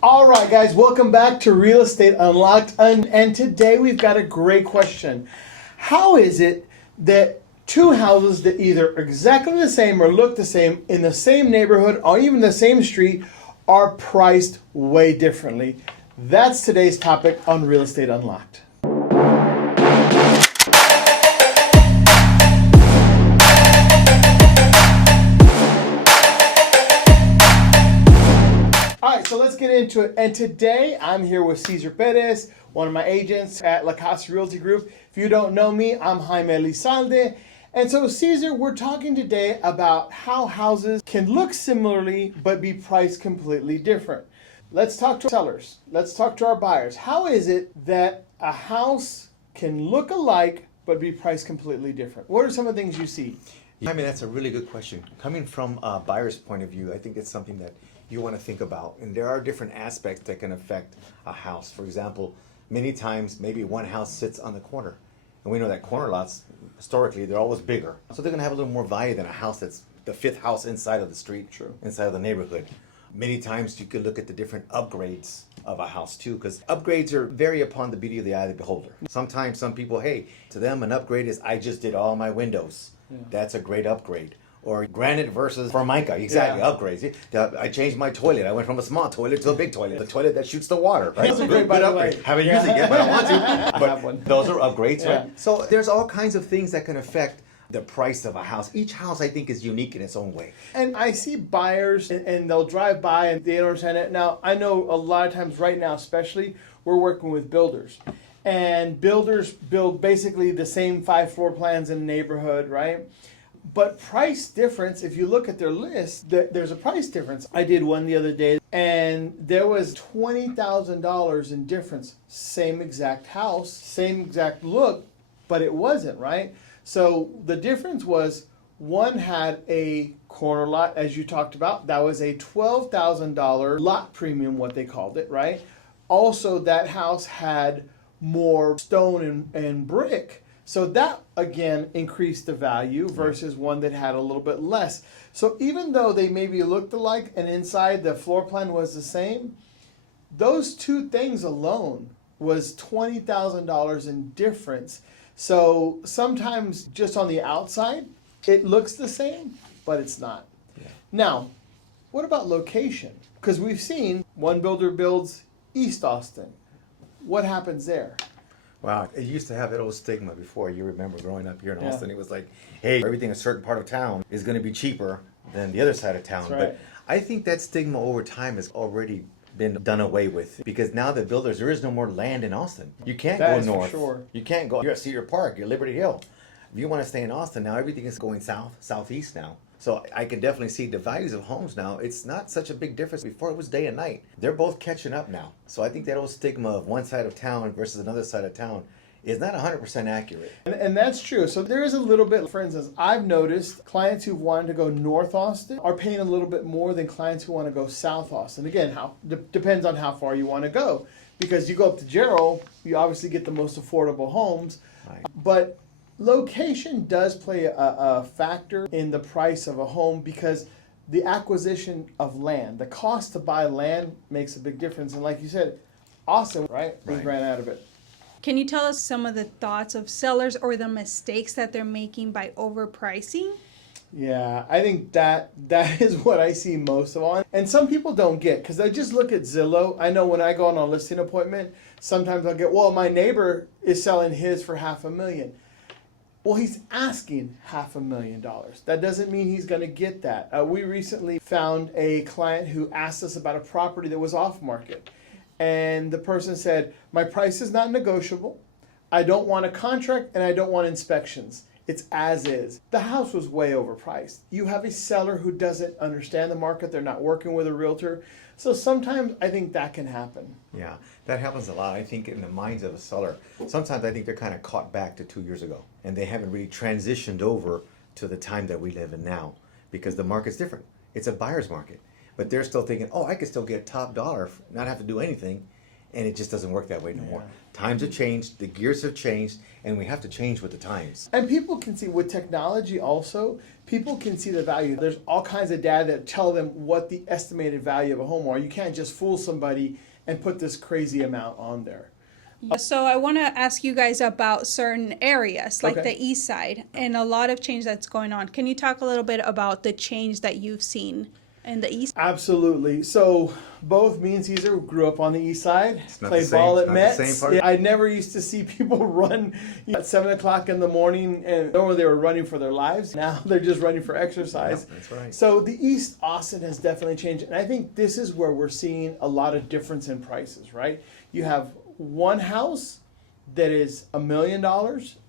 All right, guys, welcome back to Real Estate Unlocked. And today we've got a great question. How is it that two houses that either are exactly the same or look the same in the same neighborhood or even the same street are priced way differently? That's today's topic on Real Estate Unlocked. All right, so let's get into it. And today I'm here with Caesar Pettis, one of my agents at La Casa Realty Group. If you don't know me, I'm Jaime Elizalde. And so, Caesar, we're talking today about how houses can look similarly but be priced completely different. Let's talk to sellers. Let's talk to our buyers. How is it that a house can look alike but be priced completely different? What are some of the things you see? I mean, that's a really good question. Coming from a buyer's point of view, I think it's something that you want to think about. And there are different aspects that can affect a house. For example, many times maybe one house sits on the corner. And we know that corner lots, historically, they're always bigger. So they're going to have a little more value than a house that's the fifth house inside of the street, True. inside of the neighborhood. Many times you could look at the different upgrades of a house too, because upgrades are vary upon the beauty of the eye of the beholder. Sometimes some people, hey, to them an upgrade is I just did all my windows. Yeah. That's a great upgrade. Or granite versus formica, exactly, Yeah. upgrades. I changed my toilet. I went from a small toilet to a big toilet. The toilet that shoots the water, right? That's a good upgrade. Haven't used it yet, but I want to. I But have one. those are upgrades, Yeah. right? So there's all kinds of things that can affect the price of a house. Each house, I think, is unique in its own way. And I see buyers and they'll drive by and they don't understand it. Now, I know a lot of times right now, especially, we're working with builders. And builders build basically the same 5 floor plans in a neighborhood, right? But price difference, if you look at their list, there's a price difference. I did one the other day and there was $20,000 in difference. Same exact house, same exact look, but it wasn't, right? So the difference was one had a corner lot, as you talked about. That was a $12,000 lot premium, what they called it, right? Also, that house had more stone and brick. So that, again, increased the value versus one that had a little bit less. So even though they maybe looked alike and inside the floor plan was the same, those two things alone was $20,000 in difference. So sometimes just on the outside, it looks the same, but it's not. Yeah. Now, what about location? Because we've seen one builder builds East Austin. What happens there? Wow, it used to have that old stigma before. You remember growing up here in Austin, it was like, hey, everything in a certain part of town is going to be cheaper than the other side of town. That's right. But I think that stigma over time has already been done away with because now the builders, there is no more land in Austin. You can't That go is for north. sure. You can't go. You're at Cedar Park. You're Liberty Hill. If you want to stay in Austin now, everything is going south, southeast now. So I can definitely see the values of homes now. It's not such a big difference. Before it was day and night. They're both catching up now. So I think that old stigma of one side of town versus another side of town is not 100% accurate. And that's true. So there is a little bit, for instance, I've noticed clients who wanted to go North Austin are paying a little bit more than clients who want to go South Austin. Again, depends on how far you want to go. Because you go up to Gerald, you obviously get the most affordable homes. Right. But location does play a factor in the price of a home because the acquisition of land, the cost to buy land makes a big difference. And like you said, Austin, right, we ran out of it. Can you tell us some of the thoughts of sellers or the mistakes that they're making by overpricing? Yeah, I think that is what I see most of on. And some people don't get, because they just look at Zillow. I know when I go on a listing appointment, sometimes I'll get, well, my neighbor is selling his for $500,000. Well, he's asking $500,000. That doesn't mean he's going to get that. We recently found a client who asked us about a property that was off market. And the person said, my price is not negotiable. I don't want a contract and I don't want inspections. It's as is. The house was way overpriced. You have a seller who doesn't understand the market. They're not working with a realtor. So sometimes I think that can happen. Yeah, that happens a lot. I think in the minds of a seller, sometimes I think they're kind of caught back to 2 years ago and they haven't really transitioned over to the time that we live in now because the market's different. It's a buyer's market. But they're still thinking, oh, I could still get top dollar, not have to do anything, and it just doesn't work that way no more. Times have changed, the gears have changed, and we have to change with the times. And people can see with technology also, people can see the value. There's all kinds of data that tell them what the estimated value of a home are. You can't just fool somebody and put this crazy amount on there. So I want to ask you guys about certain areas, like Okay. the east side, and a lot of change that's going on. Can you talk a little bit about the change that you've seen in the east? Absolutely. So both me and Caesar grew up on the east side, not played the same- ball it's at not the same Mets. part. Yeah, I never used to see people run at 7 o'clock in the morning, and normally they were running for their lives. Now they're just running for exercise. Yep, that's right. So the East Austin has definitely changed, and I think this is where we're seeing a lot of difference in prices. Right? You have one house that is $1 million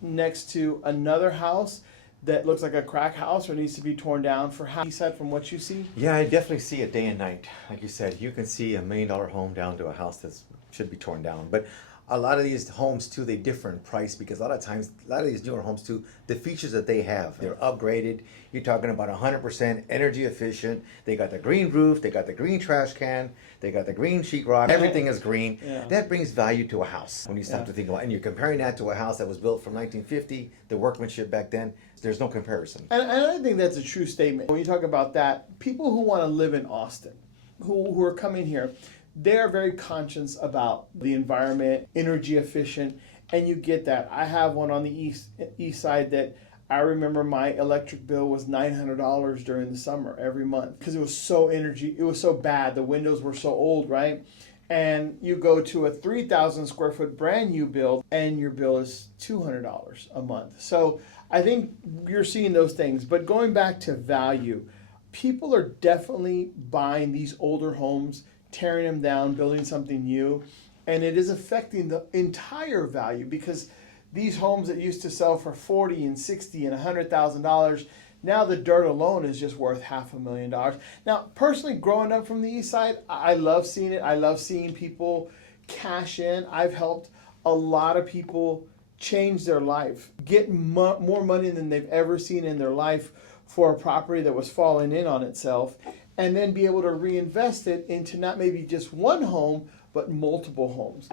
next to another house that looks like a crack house or needs to be torn down for how, he said, from what you see? Yeah, I definitely see it day and night. Like you said, you can see $1 million home down to a house that should be torn down. But a lot of these homes too, they differ in price because a lot of times, a lot of these newer homes too, the features that they have, they're upgraded. You're talking about 100% energy efficient. They got the green roof, they got the green trash can, they got the green sheetrock. Everything is green. Yeah. That brings value to a house when you stop to think about it. And you're comparing that to a house that was built from 1950, the workmanship back then. There's no comparison. And I think that's a true statement. When you talk about that, people who want to live in Austin, who are coming here, they're very conscious about the environment, energy efficient, and you get that. I have one on the east side that I remember my electric bill was $900 during the summer every month because it was so bad. The windows were so old, right? And you go to a 3,000 square foot brand new build and your bill is $200 a month. So I think you're seeing those things. But going back to value, people are definitely buying these older homes, tearing them down, building something new, and it is affecting the entire value because these homes that used to sell for $40 and $60 and $100,000, now the dirt alone is just worth $500,000. Now, personally, growing up from the east side, I love seeing it. I love seeing people cash in. I've helped a lot of people change their life, get more money than they've ever seen in their life for a property that was falling in on itself, and then be able to reinvest it into not maybe just one home, but multiple homes.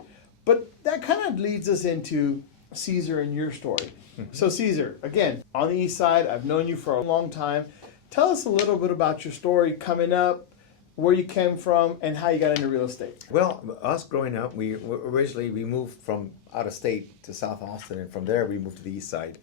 But that kind of leads us into Caesar and your story. So Caesar, again, on the east side, I've known you for a long time. Tell us a little bit about your story coming up, where you came from, and how you got into real estate. Well, us growing up, we moved from out of state to South Austin, and from there we moved to the east side.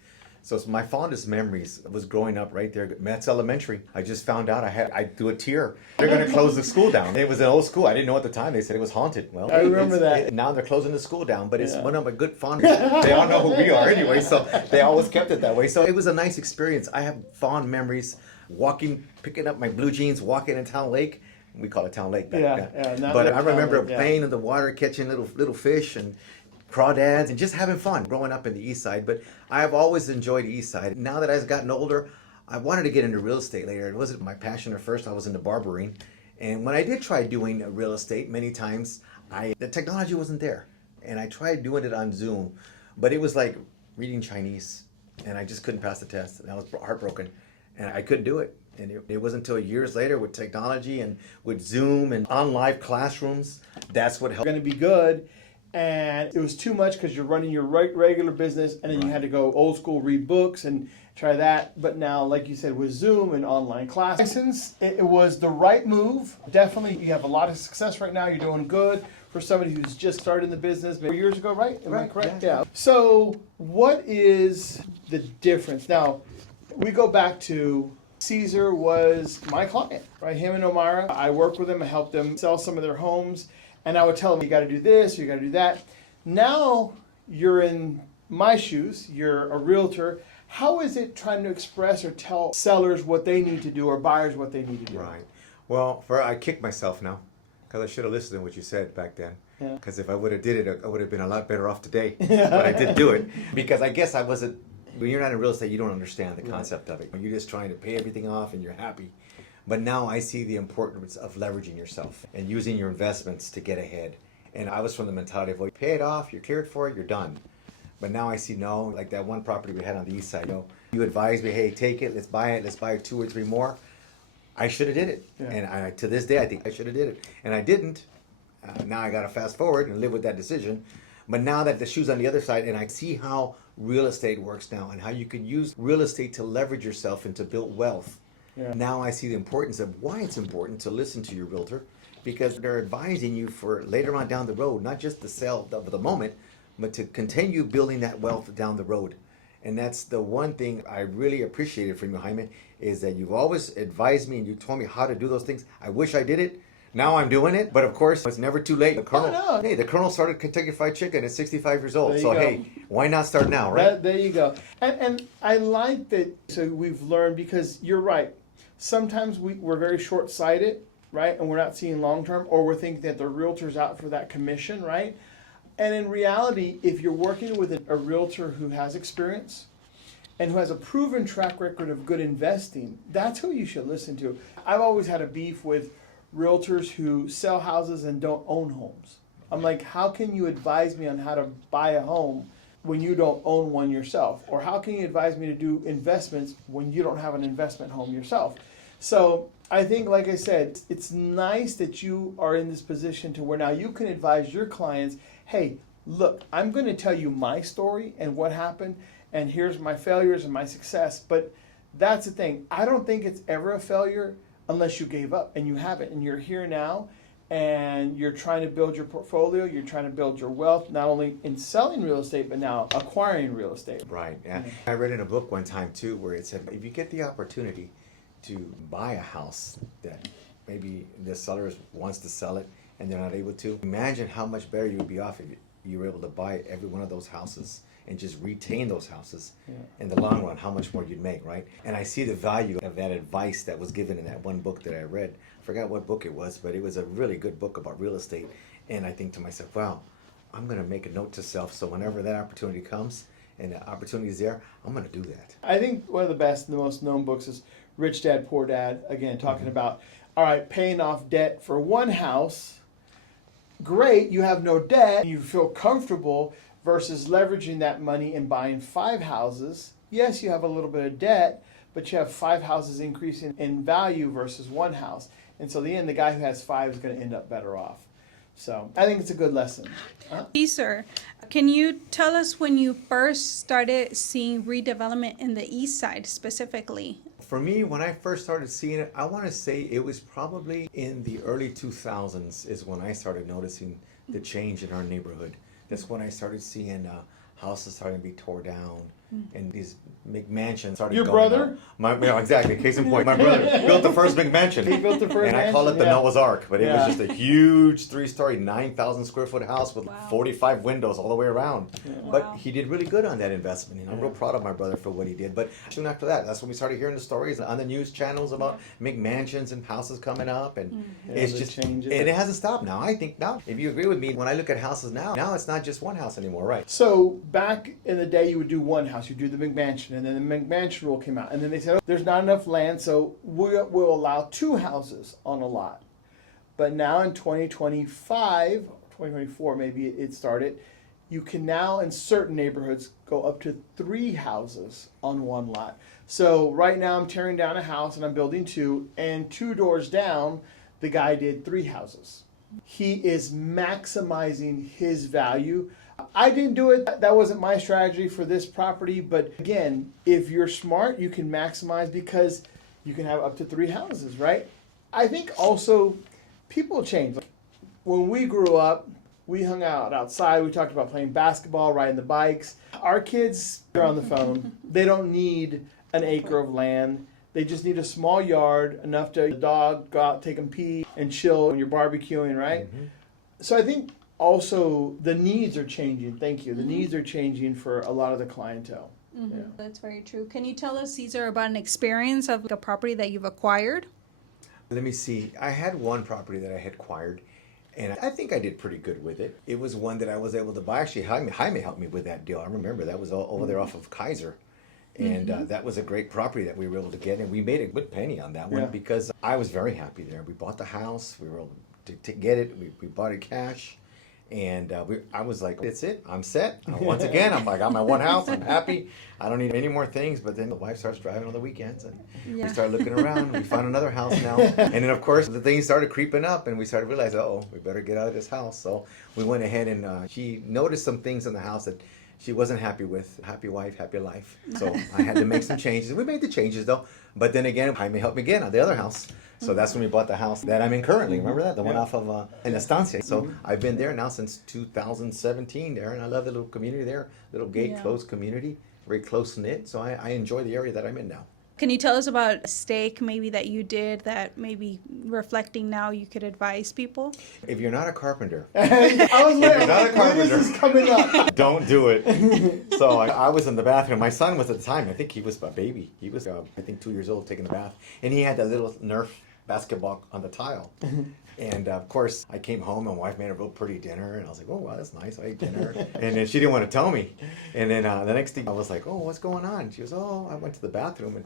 So my fondest memories was growing up right there, Metz Elementary. I just found out I'd do a tier. They're going to close the school down. It was an old school. I didn't know at the time. They said it was haunted. Well, I remember that. Now they're closing the school down, but it's one of my good fond. They all know who we are anyway, so they always kept it that way. So it was a nice experience. I have fond memories walking, picking up my blue jeans, walking in Town Lake. We call it Town Lake back then. But I remember playing in the water, catching little fish and crawdads and just having fun growing up in the east side. But I've always enjoyed the east side. Now that I've gotten older, I wanted to get into real estate later. It wasn't my passion at first. I was into barbering. And when I did try doing real estate many times, the technology wasn't there. And I tried doing it on Zoom, but it was like reading Chinese. And I just couldn't pass the test. And I was heartbroken. And I couldn't do it. And it wasn't until years later with technology and with Zoom and on live classrooms, that's what helped. Going to be good. And it was too much because you're running your regular business, and then you had to go old school, read books and try that. But now, like you said, with Zoom and online classes, it was the right move. Definitely, you have a lot of success right now. You're doing good for somebody who's just started in the business maybe years ago, right? Am I correct? Yeah. So what is the difference? Now, we go back to Caesar was my client, right? Him and Omara. I worked with them. I helped them sell some of their homes. And I would tell them, you got to do this, you got to do that. Now you're in my shoes. You're a realtor. How is it trying to express or tell sellers what they need to do or buyers what they need to do? Right. Well, I kick myself now because I should have listened to what you said back then. Because if I would have did it, I would have been a lot better off today. But I did do it because I guess I wasn't. When you're not in real estate, you don't understand the concept of it. You're just trying to pay everything off and you're happy. But now I see the importance of leveraging yourself and using your investments to get ahead. And I was from the mentality of, well, you pay it off, you're cleared for it, you're done. But now I see, no, like that one property we had on the east side, you advised me, hey, take it, let's buy 2 or 3 more. I should have did it. And to this day, I think I should have did it. And I didn't. Now I got to fast forward and live with that decision. But now that the shoe's on the other side, and I see how real estate works now and how you can use real estate to leverage yourself and to build wealth. Yeah. Now I see the importance of why it's important to listen to your realtor, because they're advising you for later on down the road, not just the sale of the moment, but to continue building that wealth down the road. And that's the one thing I really appreciated from you, Jaime, is that you've always advised me and you told me how to do those things. I wish I did it. Now I'm doing it, but of course, it's never too late. The Colonel, hey, the Colonel started Kentucky Fried Chicken at 65 years old. So, hey, why not start now, right? There you go. And I like that, so we've learned, because you're right. Sometimes we're very short-sighted, right? And we're not seeing long-term, or we're thinking that the realtor's out for that commission, right? And in reality, if you're working with a realtor who has experience and who has a proven track record of good investing, that's who you should listen to. I've always had a beef with realtors who sell houses and don't own homes. I'm like, how can you advise me on how to buy a home when you don't own one yourself? Or how can you advise me to do investments when you don't have an investment home yourself? So I think, like I said, it's nice that you are in this position to where now you can advise your clients, hey, look, I'm going to tell you my story and what happened, and here's my failures and my success. But that's the thing. I don't think it's ever a failure unless you gave up, and you haven't, and you're here now, and you're trying to build your portfolio, you're trying to build your wealth, not only in selling real estate, but now acquiring real estate. Right, yeah. I read in a book one time too, where it said, if you get the opportunity to buy a house that maybe the seller wants to sell it and they're not able to, imagine how much better you would be off if you were able to buy every one of those houses and just retain those houses. In the long run, how much more you'd make, right? And I see the value of that advice that was given in that one book that I read. I forgot what book it was, but it was a really good book about real estate. And I think to myself, wow, I'm going to make a note to self, so whenever that opportunity comes and the opportunity is there, I'm going to do that. I think one of the best and the most known books is Rich Dad, Poor Dad, again, talking about, all right, paying off debt for one house. Great, you have no debt, you feel comfortable, versus leveraging that money and buying 5 houses. Yes, you have a little bit of debt, but you have 5 houses increasing in value versus one house. And so in the end, the guy who has 5 is going to end up better off. So I think it's a good lesson. Caesar, can you tell us when you first started seeing redevelopment in the east side specifically? For me, when I first started seeing it, I want to say it was probably in the early 2000s is when I started noticing the change in our neighborhood. That's when I started seeing houses starting to be tore down and these McMansions started Your going brother? up. Exactly. Case in point, my brother built the first McMansion. He built the first and I call it the mansion, Noah's Ark, but it Yeah. was just a huge 3-story, 9,000 square foot house with 45 windows all the way around. But he did really good on that investment, and I'm real proud of my brother for what he did. But soon after that, that's when we started hearing the stories on the news channels about McMansions and houses coming up, and it's just changes. and it hasn't stopped now. I think now, if you agree with me, when I look at houses now it's not just one house anymore, right? So back in the day, you would do one house, you do the McMansion, and then the McMansion rule came out, and then they said, oh, there's not enough land, so we'll allow 2 houses on a lot. But now in 2025, 2024 maybe it started, you can now in certain neighborhoods go up to 3 houses on one lot. So right now I'm tearing down a house and I'm building 2, and 2 doors down, the guy did 3 houses. He is maximizing his value. I didn't do it. That wasn't my strategy for this property. But again, if you're smart, you can maximize because you can have up to 3 houses, right? I think also people change. When we grew up, we hung out outside. We talked about playing basketball, riding the bikes. Our kids are on the phone. They don't need an acre of land. They just need a small yard, enough to the dog go out, take them pee, and chill when you're barbecuing, right? So I think also the needs are changing. Thank you. The needs are changing for a lot of the clientele. Yeah. That's very true. Can you tell us, Caesar, about an experience of a property that you've acquired? Let me see. I had one property that I had acquired, and I think I did pretty good with it. It was one that I was able to buy. Actually, Jaime helped me with that deal. I remember that was all over there off of Kaiser. And that was a great property that we were able to get, and we made a good penny on that one because I was very happy there. We bought the house, we were able to get it, we bought it cash, And I was like, that's it. I'm set. Once again, I got my one house. I'm happy. I don't need any more things. But then the wife starts driving on the weekends, and we start looking around. We found another house now. And then, of course, the things started creeping up, and we started realizing, we better get out of this house. So we went ahead, and she noticed some things in the house that she wasn't happy with. Happy wife, happy life. So I had to make some changes. We made the changes, though. But then again, Jaime helped me again on the other house. So that's when we bought the house that I'm in currently. Remember that? The one off of in Estancia. So I've been there now since 2017 there, and I love the little community there. Little gate closed community, very close knit. So I enjoy the area that I'm in now. Can you tell us about a mistake maybe that you did that maybe reflecting now you could advise people? If you're not a carpenter, I was like, not a carpenter. This is coming up. Don't do it. So I was in the bathroom. My son was at the time, I think he was a baby. He was, I think, 2 years old taking a bath. And he had that little Nerf basketball on the tile. And of course, I came home and my wife made a real pretty dinner. And I was like, oh, wow, that's nice. I ate dinner. And then she didn't want to tell me. And then the next thing I was like, oh, what's going on? She goes, oh, I went to the bathroom and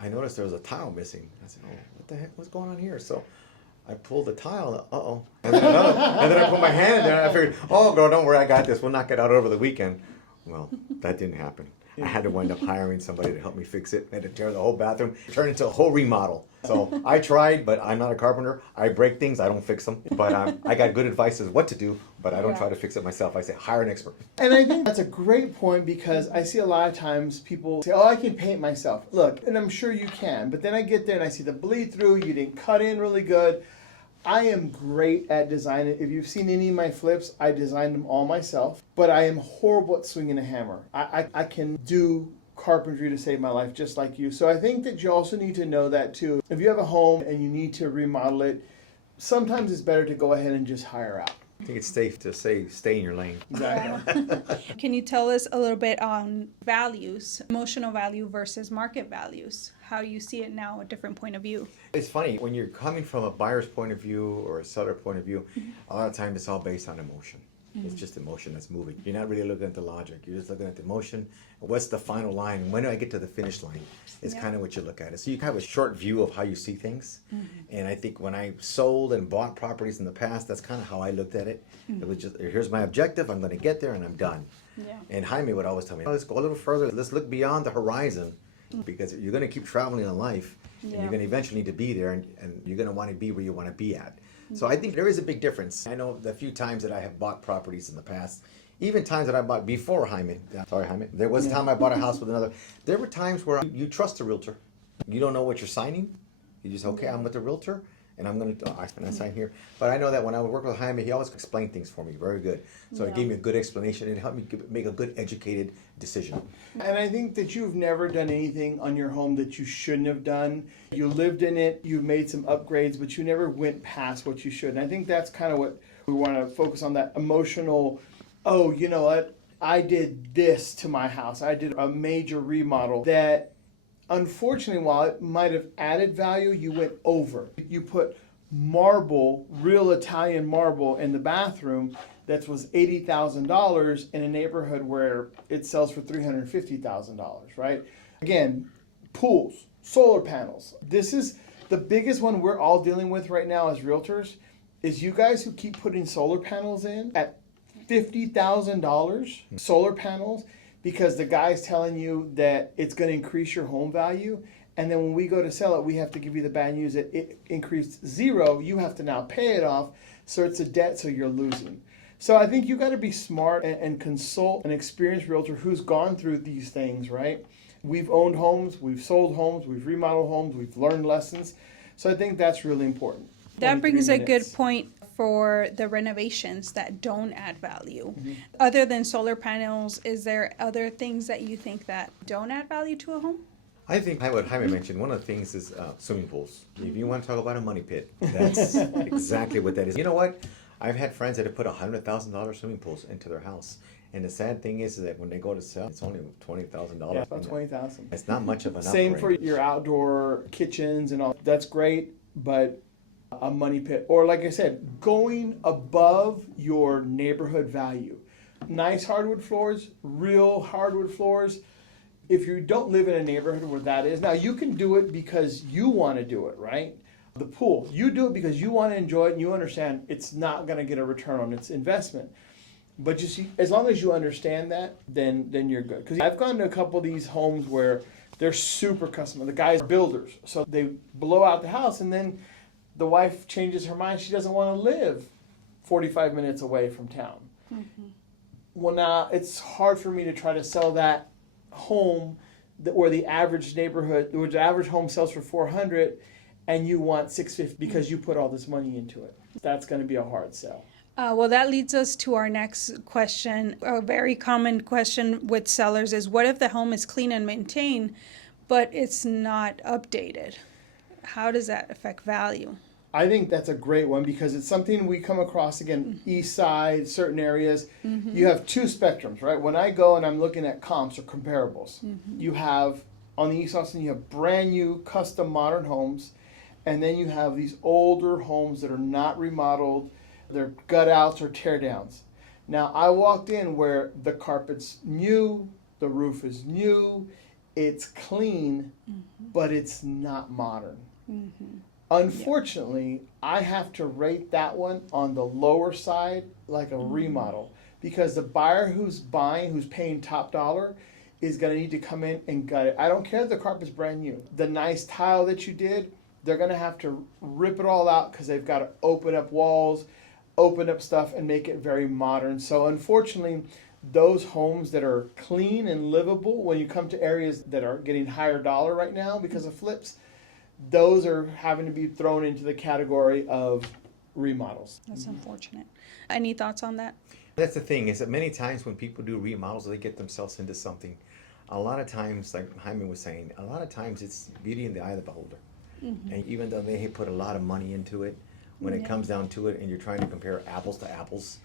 I noticed there was a tile missing. I said, oh, what the heck? What's going on here? So I pulled the tile. Uh-oh. And then I put my hand in there and I figured, oh, girl, don't worry. I got this. We'll knock it out over the weekend. Well, that didn't happen. I had to wind up hiring somebody to help me fix it. I had to tear the whole bathroom, turn it into a whole remodel. So I tried, but I'm not a carpenter. I break things, I don't fix them. But I got good advice as what to do, but I don't try to fix it myself. I say, hire an expert. And I think that's a great point because I see a lot of times people say, oh, I can paint myself. Look, and I'm sure you can, but then I get there and I see the bleed through, you didn't cut in really good. I am great at designing. If you've seen any of my flips, I designed them all myself, but I am horrible at swinging a hammer. I can do carpentry to save my life just like you. So I think that you also need to know that too. If you have a home and you need to remodel it, sometimes it's better to go ahead and just hire out. I think it's safe to say stay in your lane. Exactly. Can you tell us a little bit on values, emotional value versus market values? How you see it now, a different point of view? It's funny, when you're coming from a buyer's point of view or a seller point of view, a lot of times it's all based on emotion. It's just emotion that's moving. You're not really looking at the logic. You're just looking at the emotion. What's the final line? When do I get to the finish line? It's kind of what you look at. So you have a short view of how you see things. And I think when I sold and bought properties in the past, that's kind of how I looked at it. It was just, here's my objective. I'm going to get there and I'm done. And Jaime would always tell me, let's go a little further. Let's look beyond the horizon because you're going to keep traveling in life. And you're going to eventually need to be there and you're going to want to be where you want to be at. So I think there is a big difference. I know the few times that I have bought properties in the past, even times that I bought before Jaime. Sorry, Jaime. There was a time I bought a house with another. There were times where you trust a realtor. You don't know what you're signing. You just, okay, I'm with the realtor, and I'm going to sign here. But I know that when I would work with Jaime, he always explained things for me very good. So it gave me a good explanation and helped me make a good educated decision. And I think that you've never done anything on your home that you shouldn't have done. You lived in it, you made some upgrades, but you never went past what you should. And I think that's kind of what we want to focus on, that emotional, oh, you know what, I did this to my house. I did a major remodel that, unfortunately, while it might have added value, you went over. You put marble, real Italian marble in the bathroom that was $80,000 in a neighborhood where it sells for $350,000, right? Again, pools, solar panels. This is the biggest one we're all dealing with right now as realtors, is you guys who keep putting solar panels in at $50,000 solar panels because the guy's telling you that it's going to increase your home value. And then when we go to sell it, we have to give you the bad news that it increased zero. You have to now pay it off. So it's a debt, so you're losing. So I think you got to be smart and consult an experienced realtor who's gone through these things, right? We've owned homes, we've sold homes, we've remodeled homes, we've learned lessons. So I think that's really important. That brings a good point for the renovations that don't add value. Other than solar panels, is there other things that you think that don't add value to a home? I think what Jaime mentioned, one of the things is swimming pools. If you want to talk about a money pit, that's exactly what that is. You know what? I've had friends that have put $100,000 swimming pools into their house. And the sad thing is that when they go to sell, it's only $20,000. Yeah, about $20,000. It's not much of an Same upgrade. for your outdoor kitchens and all. That's great, but a money pit. Or like I said, going above your neighborhood value. Nice hardwood floors, real hardwood floors. If you don't live in a neighborhood where that is, now you can do it because you want to do it, right? The pool, you do it because you want to enjoy it and you understand it's not going to get a return on its investment. But you see, as long as you understand that, then you're good. Because I've gone to a couple of these homes where they're super custom. The guys are builders, so they blow out the house, and then the wife changes her mind. She doesn't want to live 45 minutes away from town. Mm-hmm. Well, now it's hard for me to try to sell that home where the average home sells for 400, and you want 650 because you put all this money into it. That's going to be a hard sell. Well, that leads us to our next question. A very common question with sellers is, what if the home is clean and maintained, but it's not updated? How does that affect value? I think that's a great one because it's something we come across, again, east side, certain areas. Mm-hmm. You have two spectrums, right? When I go and I'm looking at comps or comparables, you have, on the East Austin, you have brand new custom modern homes, and then you have these older homes that are not remodeled. They're gut outs or tear downs. Now, I walked in where the carpet's new, the roof is new, it's clean, but it's not modern. Mm-hmm. Unfortunately, I have to rate that one on the lower side like a remodel because the buyer who's buying, who's paying top dollar, is going to need to come in and gut it. I don't care if the carpet's brand new. The nice tile that you did, they're going to have to rip it all out because they've got to open up walls, open up stuff, and make it very modern. So unfortunately, those homes that are clean and livable, when you come to areas that are getting higher dollar right now because of flips, those are having to be thrown into the category of remodels. That's unfortunate. Any thoughts on that? That's the thing, is that many times when people do remodels, they get themselves into something. A lot of times, like Jaime was saying, a lot of times it's beauty in the eye of the beholder. Mm-hmm. And even though they put a lot of money into it, when it comes down to it and you're trying to compare apples to apples,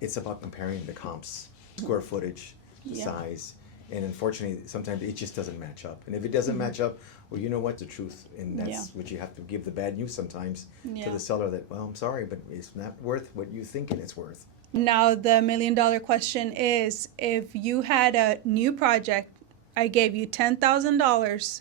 it's about comparing the comps, square footage, the size. And unfortunately, sometimes it just doesn't match up. And if it doesn't match up, well, you know what? The truth. And that's what you have to give the bad news sometimes to the seller that, well, I'm sorry, but it's not worth what you thinking it's worth. Now, the $1 million question is, if you had a new project, I gave you $10,000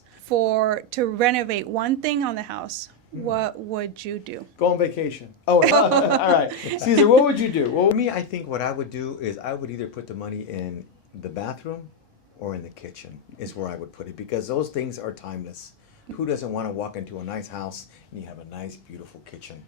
to renovate one thing on the house, what would you do? Go on vacation. Oh, all right. Caesar, what would you do? Well, for me, I think what I would do is I would either put the money in the bathroom or in the kitchen is where I would put it, because those things are timeless. Who doesn't want to walk into a nice house and you have a nice, beautiful kitchen?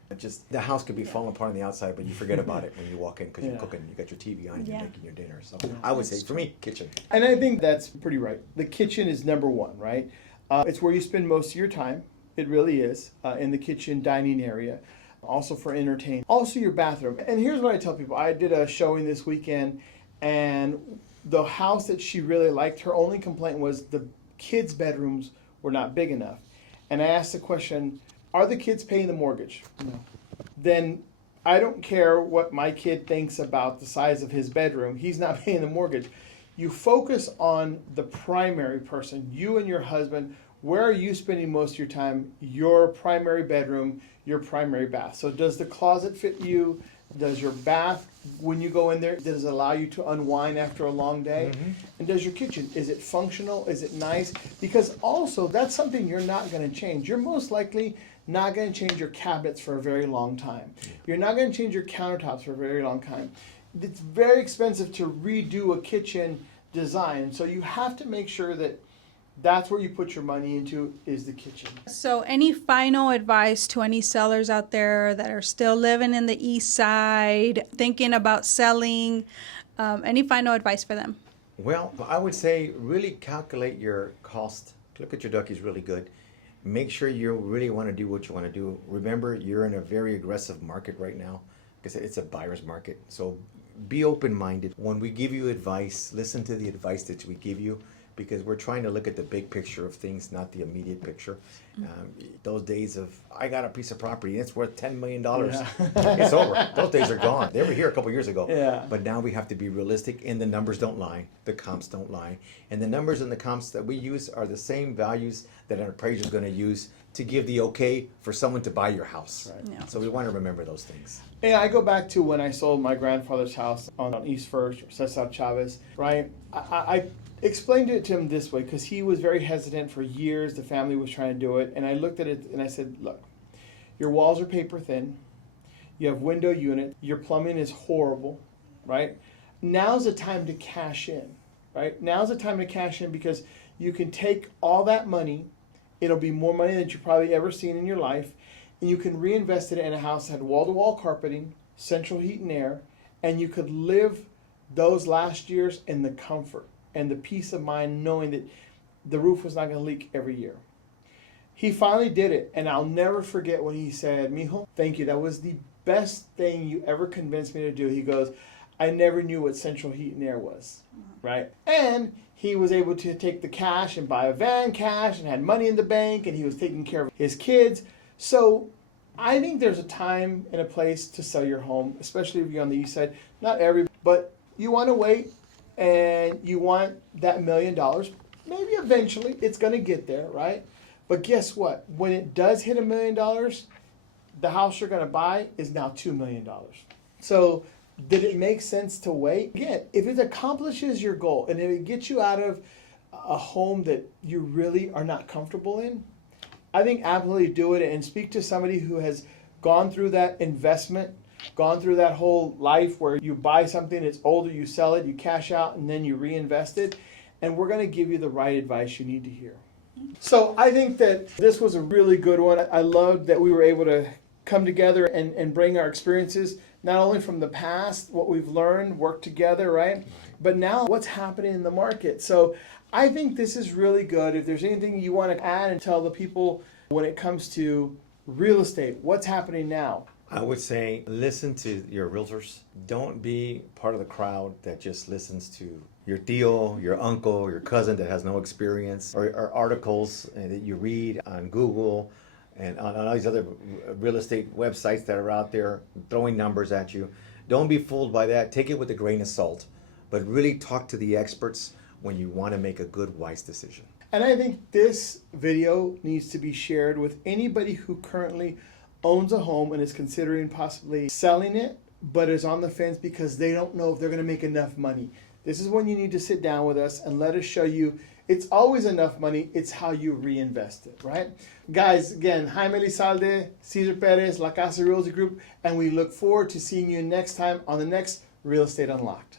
The house could be falling apart on the outside, but you forget about it when you walk in because you're cooking, you got your TV on, and you're making your dinner. So I would say, for me, kitchen. And I think that's pretty right. The kitchen is number one, right? It's where you spend most of your time. It really is, in the kitchen, dining area. Also for entertainment. Also your bathroom. And here's what I tell people. I did a showing this weekend, and the house that she really liked, her only complaint was the kids' bedrooms were not big enough. And I asked the question, are the kids paying the mortgage? No. Then I don't care what my kid thinks about the size of his bedroom. He's not paying the mortgage. You focus on the primary person, you and your husband. Where are you spending most of your time? Your primary bedroom, your primary bath. So does the closet fit you? Does your bath, when you go in there, does it allow you to unwind after a long day? Mm-hmm. And does your kitchen, is it functional? Is it nice? Because also, that's something you're not going to change. You're most likely not going to change your cabinets for a very long time. You're not going to change your countertops for a very long time. It's very expensive to redo a kitchen design. So you have to make sure that that's where you put your money into, is the kitchen. So any final advice to any sellers out there that are still living in the east side, thinking about selling? Any final advice for them? Well, I would say really calculate your cost. Look at your duckies really good. Make sure you really want to do what you want to do. Remember, you're in a very aggressive market right now. Like I said, it's a buyer's market. So be open-minded. When we give you advice, listen to the advice that we give you, because we're trying to look at the big picture of things, not the immediate picture. Those days of, I got a piece of property and it's worth $10 million. Yeah. It's over. Those days are gone. They were here a couple years ago. Yeah. But now we have to be realistic, and the numbers don't lie. The comps don't lie. And the numbers and the comps that we use are the same values that an appraiser is going to use to give the okay for someone to buy your house. Right. Yeah. So we want to remember those things. Yeah, I go back to when I sold my grandfather's house on East First, or Cesar Chavez, right? I explained it to him this way because he was very hesitant for years. The family was trying to do it. And I looked at it and I said, look, Your walls are paper thin. You have window unit. Your plumbing is horrible, right? Now's the time to cash in, right? Now's the time to cash in because you can take all that money. It'll be more money than you've probably ever seen in your life. And you can reinvest it in a house that had wall-to-wall carpeting, central heat and air, and you could live those last years in the comfort and the peace of mind knowing that the roof was not going to leak every year. He finally did it, and I'll never forget when he said, "Mijo, thank you. That was the best thing you ever convinced me to do." He goes, "I never knew what central heat and air was," right? And he was able to take the cash and buy a van cash and had money in the bank, and he was taking care of his kids. So I think there's a time and a place to sell your home, especially if you're on the east side. Not every, but you want to wait and you want that $1 million. Maybe eventually it's going to get there, right? But guess what? When it does hit $1 million, the house you're going to buy is now $2 million. So did it make sense to wait? Again, if it accomplishes your goal and if it gets you out of a home that you really are not comfortable in, I think absolutely do it and speak to somebody who has gone through that investment, gone through that whole life where you buy something, it's older, you sell it, you cash out, and then you reinvest it. And we're going to give you the right advice you need to hear. So I think that this was a really good one. I loved that we were able to come together and bring our experiences, not only from the past, what we've learned, work together, right? But now what's happening in the market. So I think this is really good. If there's anything you want to add and tell the people when it comes to real estate, what's happening now? I would say listen to your realtors. Don't be part of the crowd that just listens to your tío, your uncle, your cousin that has no experience, or articles that you read on Google and on all these other real estate websites that are out there throwing numbers at you. Don't be fooled by that. Take it with a grain of salt, but really talk to the experts when you want to make a good, wise decision. And I think this video needs to be shared with anybody who currently owns a home and is considering possibly selling it, but is on the fence because they don't know if they're going to make enough money. This is when you need to sit down with us and let us show you it's always enough money. It's how you reinvest it, right? Guys, again, Jaime Elizalde, Caesar Pettis, La Casa Realty Group, and we look forward to seeing you next time on the next Real Estate Unlocked.